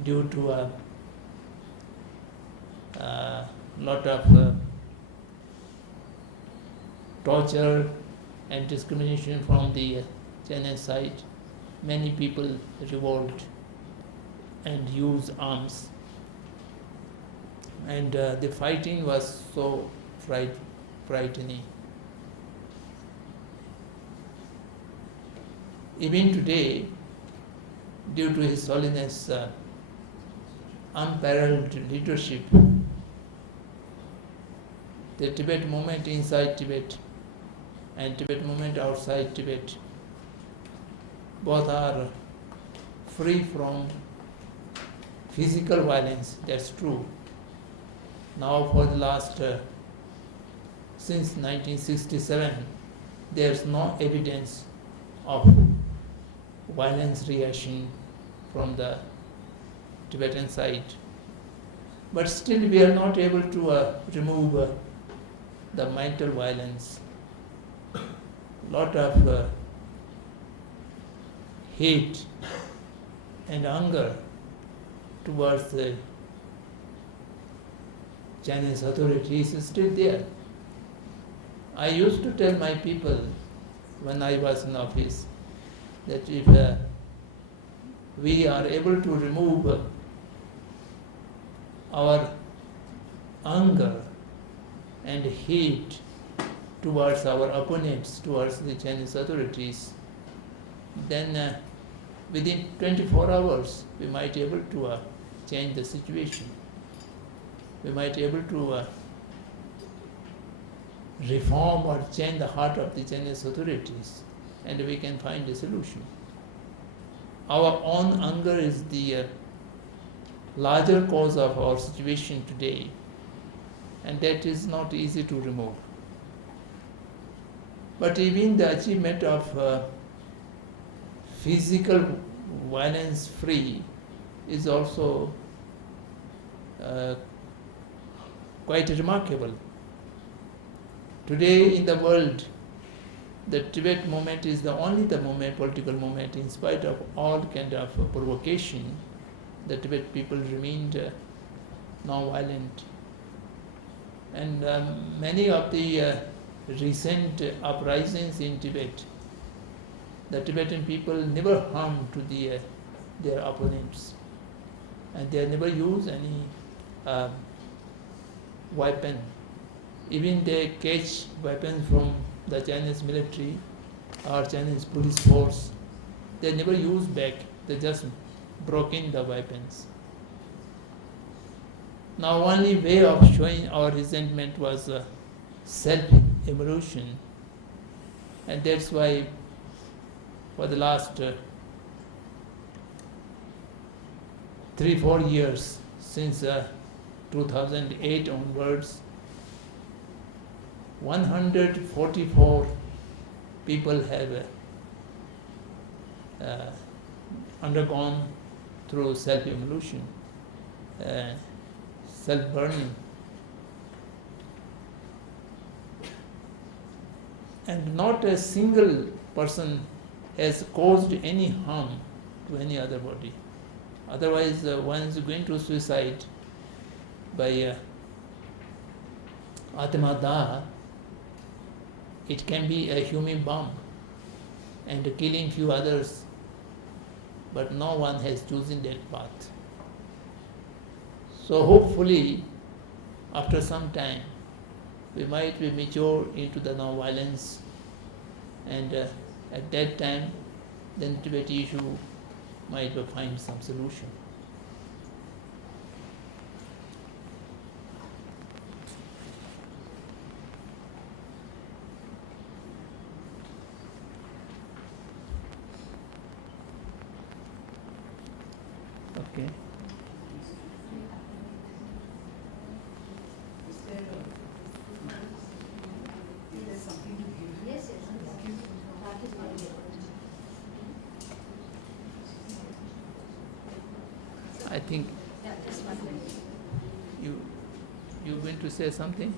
due to a lot of torture and discrimination from the Chinese side, many people revolt and use arms. And the fighting was so frightening. Even today, due to His Holiness' unparalleled leadership, the Tibet movement inside Tibet and Tibet movement outside Tibet both are free from physical violence. That's true. Now for the last, since 1967, there's no evidence of violence reaction from the Tibetan side. But still we are not able to remove the mental violence. Lot of hate and anger towards the Chinese authorities is still there. I used to tell my people when I was in office that if we are able to remove our anger and hate towards our opponents, towards the Chinese authorities, then within 24 hours we might be able to change the situation. We might be able to reform or change the heart of the Chinese authorities, and we can find a solution. Our own anger is the larger cause of our situation today, and that is not easy to remove. But even the achievement of physical violence free is also quite remarkable. Today in the world, the Tibet movement is the only political movement, in spite of all kind of provocation, the Tibet people remained non-violent. And many of the recent uprisings in Tibet, the Tibetan people never harmed to their opponents, and they never used any weapon. Even they catch weapons from the Chinese military or Chinese police force, they never use back, they just broke in the weapons. Now only way of showing our resentment was self-evolution, and that's why for the last 3-4 years, since 2008 onwards, 144 people have undergone through self-evolution, self-burning. And not a single person has caused any harm to any other body. Otherwise, one is going to suicide by Atmadaha. It can be a human bomb and killing few others, but no one has chosen that path. So hopefully, after some time, we might be mature into the non-violence, and at that time, then Tibet issue might find some solution. Okay. think Yeah, just 1 minute. you're going to say something?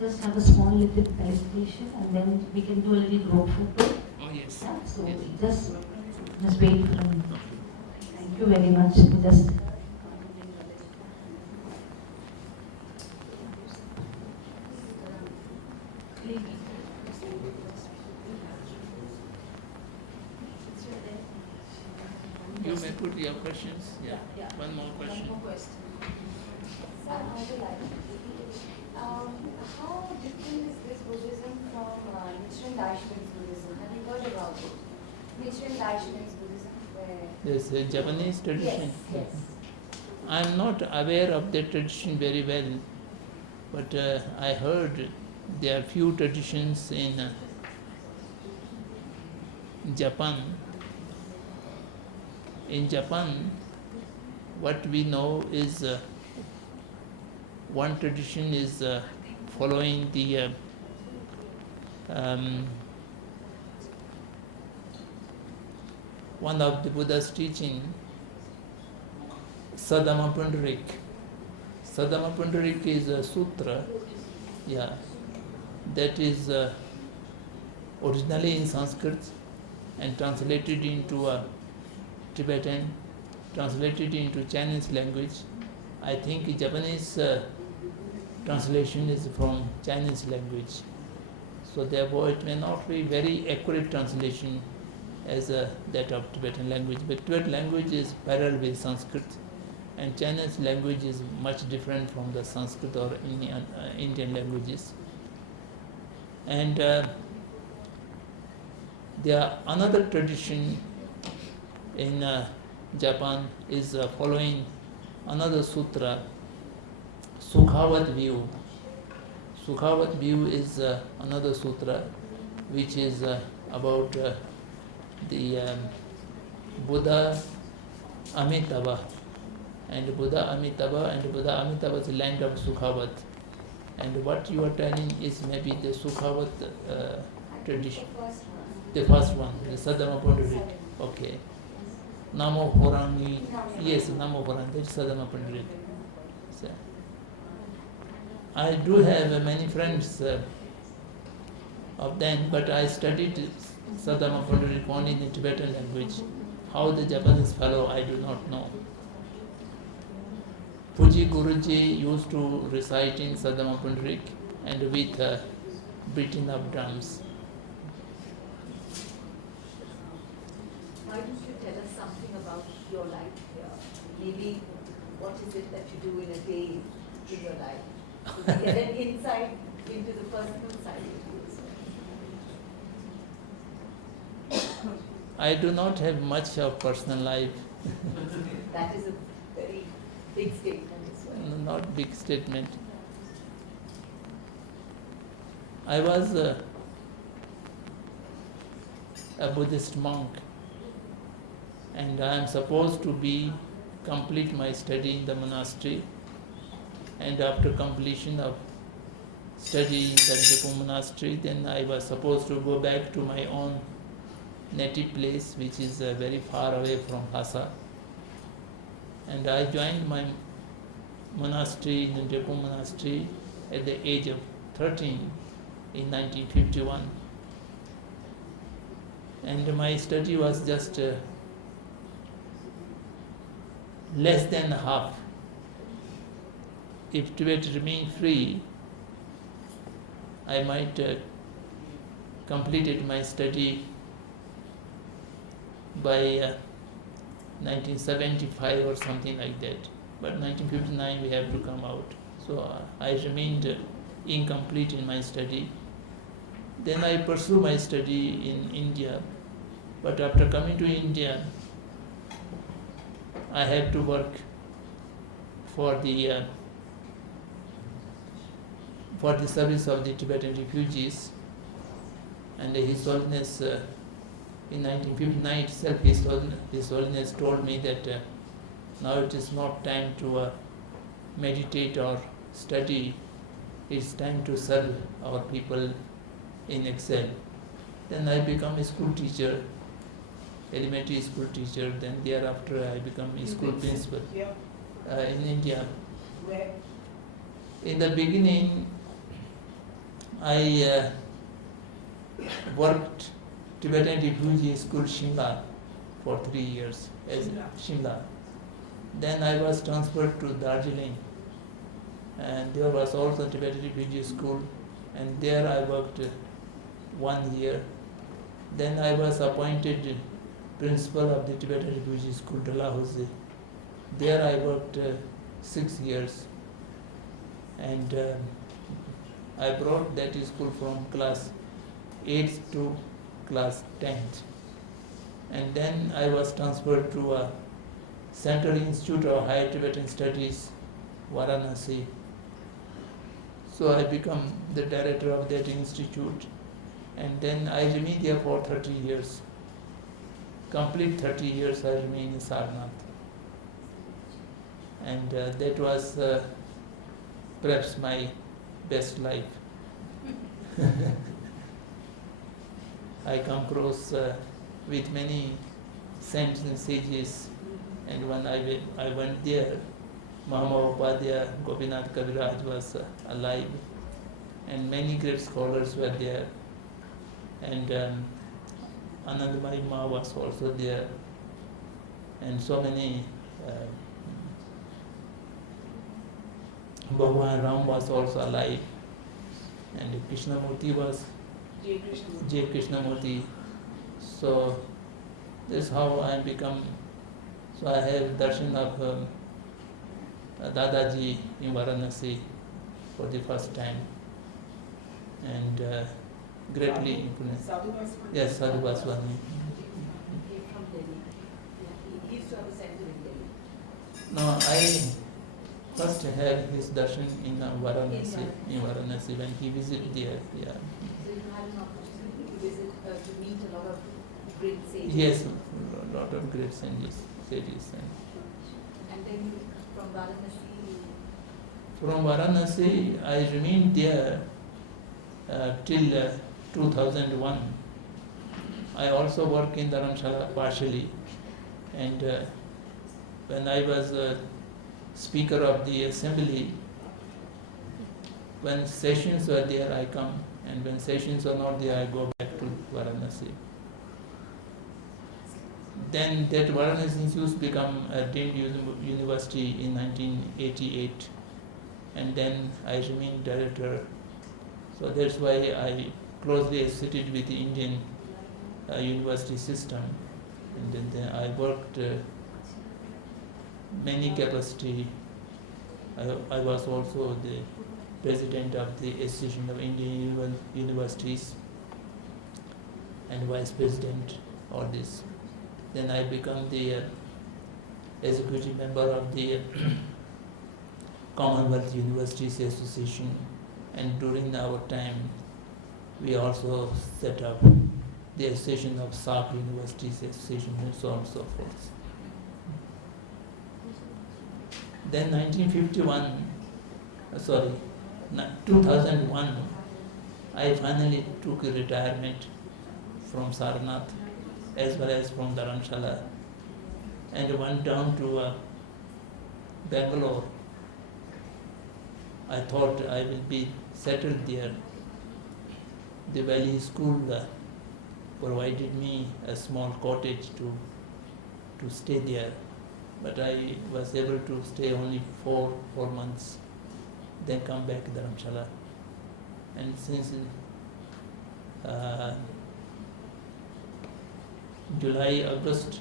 Just have a small little presentation and then we can do a little group photo. Oh yes. Yeah, so Yes. just wait for a minute. Thank you very much. Just You may put your questions. Yeah. Yeah. One more question. One more question. Sir, I would like how different is this Buddhism from Nichiren Daishonin's Buddhism? Have you heard about it? Nichiren Daishonin's Buddhism, where... There's a Japanese tradition. Yes, yes. I'm not aware of that tradition very well, but I heard there are few traditions in Japan. In Japan, what we know is one tradition is following the one of the Buddha's teaching, Sadama Pundarik. Sadama Pundarik is a sutra, yeah, that is originally in Sanskrit and translated into Tibetan, translated into Chinese language. I think Japanese translation is from Chinese language. So therefore it may not be very accurate translation as that of Tibetan language. But Tibetan language is parallel with Sanskrit, and Chinese language is much different from the Sanskrit or Indian languages. And there are another tradition in Japan is following another sutra, Sukhavat view. Sukhavat view is another sutra which is about the Buddha Amitabha. And Buddha Amitabha is the land of Sukhavat. And what you are telling is maybe the Sukhavat tradition. The first one, the Sadama Pundarik. Okay. Namo Horani. Yes, Namo Horani. That's Sadama Pundarik. So, I do have many friends of them, but I studied Sadama Pundarik only in the Tibetan language. How the Japanese fellow, I do not know. Fuji Guruji used to recite in Sadama Pundarik and with beating of drums. Why don't you tell us something about your life here? Maybe what is it that you do in a day in your life? So we get an insight into the personal side of you. I do not have much of personal life. That is a very big statement as well. Not big statement. I was a Buddhist monk, and I am supposed to complete my study in the monastery, and after completion of study in the Deku monastery, then I was supposed to go back to my own native place, which is very far away from Lhasa. And I joined my monastery, in the Deku monastery, at the age of 13 in 1951. And my study was just less than half. If Tibet remained free, I might completed my study by 1975 or something like that. But 1959 we have to come out. So I remained incomplete in my study. Then I pursued my study in India. But after coming to India, I had to work for the service of the Tibetan refugees. And His Holiness, in 1959 itself, His Holiness told me that now it is not time to meditate or study, it's time to serve our people in exile. Then I became a school teacher elementary school teacher, then thereafter I become a school principal Here, in India. where? In the beginning, I worked Tibetan refugee school Shimla for 3 years as Shimla. Then I was transferred to Darjeeling, and there was also Tibetan refugee school, and there I worked 1 year. Then I was appointed principal of the Tibetan refugee school Dalhousie. There I worked 6 years, and I brought that school from class 8th to class 10th. And then I was transferred to a Central Institute of Higher Tibetan Studies, Varanasi. So I become the director of that institute, and then I remained there for 30 years. Complete 30 years I remained in Sarnath. And that was perhaps my best life. I come across with many saints and sages, and when I went there, Mahama Upadhyaya, Gopinath Kaviraj was alive, and many great scholars were there, and Anandamayi Ma was also there, and so many. Bhagwan Ram was also alive, and Krishnamurti was J. Krishnamurti. So this is how I become. So I have darshan of Dadaji in Varanasi for the first time, and greatly influenced. Sadhu Vaswani? Yes, Sadhu Vaswani. From Delhi. He used to have a center in Delhi. No, I first have his darshan in Varanasi. In Varanasi when he visited there. Yeah. So you had an opportunity to visit, to meet a lot of great sages. Yes, a lot of great sages. And then from Varanasi. From Varanasi, I remained there till 2001. I also worked in Dharamshala partially, and when I was Speaker of the Assembly, when sessions were there, I come, and when sessions are not there, I go back to Varanasi. Then that Varanasi Institute became a deemed university in 1988, and then I remained director. So that's why I closely associated with the Indian university system, and then I worked many capacity. I was also the president of the Association of Indian Universities and vice president, all this. Then I became the executive member of the Commonwealth Universities Association, and during our time we also set up the Association of SAP Universities Association, and so on and so forth. Then 2001, I finally took a retirement from Sarnath as well as from Dharamshala, and went down to Bangalore. I thought I will be settled there. The Valley School provided me a small cottage to stay there, but I was able to stay only 4 months, then come back to Dharamshala. And since August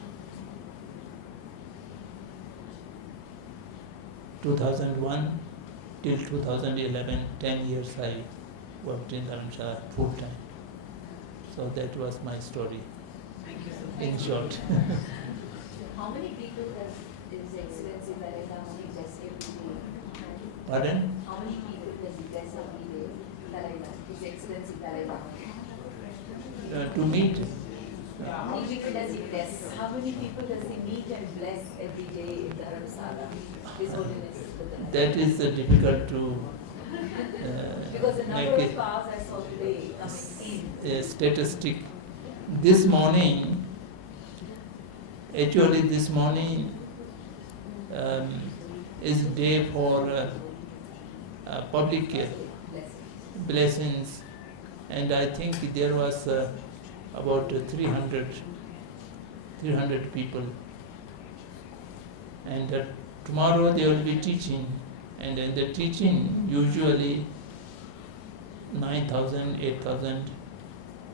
2001 till 2011, 10 years I worked in Dharamshala full time. So that was my story, Thank you so much. in short. How many people does His Excellency Dalai Lama bless every day? Pardon? How many people does he bless every day? Dalai Lama, His Excellency Dalai Lama. To meet. How many people does he bless? How many people does he meet and bless every day in Dharamshala? His Holiness. That is difficult to Because the make number of cars I saw today coming in. a statistic. This morning, Actually, this morning is day for public blessings, and I think there was about 300 people. And tomorrow they will be teaching, and in the teaching usually 9,000, 8,000,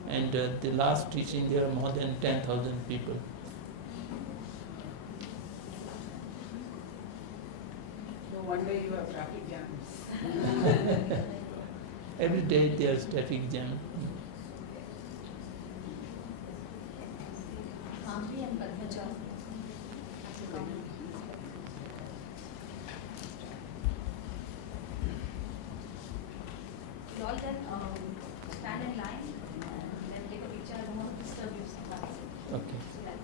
and the last teaching there are more than 10,000 people. So one day you have traffic jams. Every day there's traffic jam. Amri and Padmaja. You all then stand in line and then take a picture. I don't want to disturb you so much. Okay. So that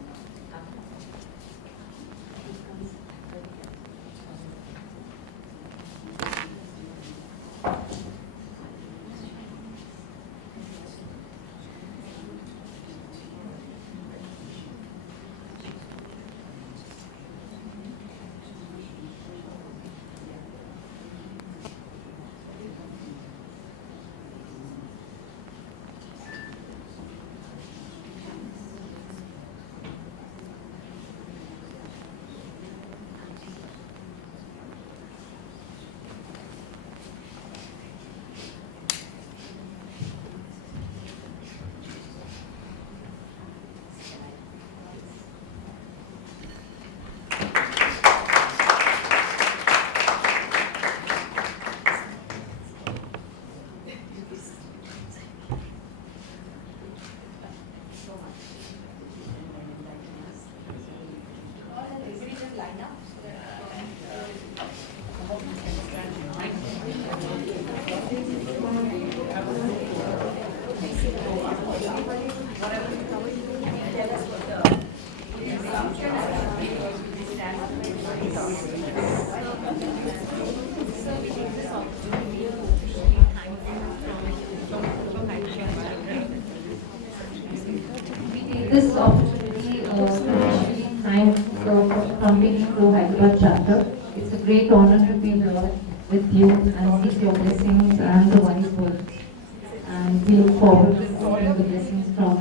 this opportunity to actually thank company to Hyderabad chapter. It's a great honor to be here with you and seek your blessings and the wise words. And we look forward to receiving the blessings from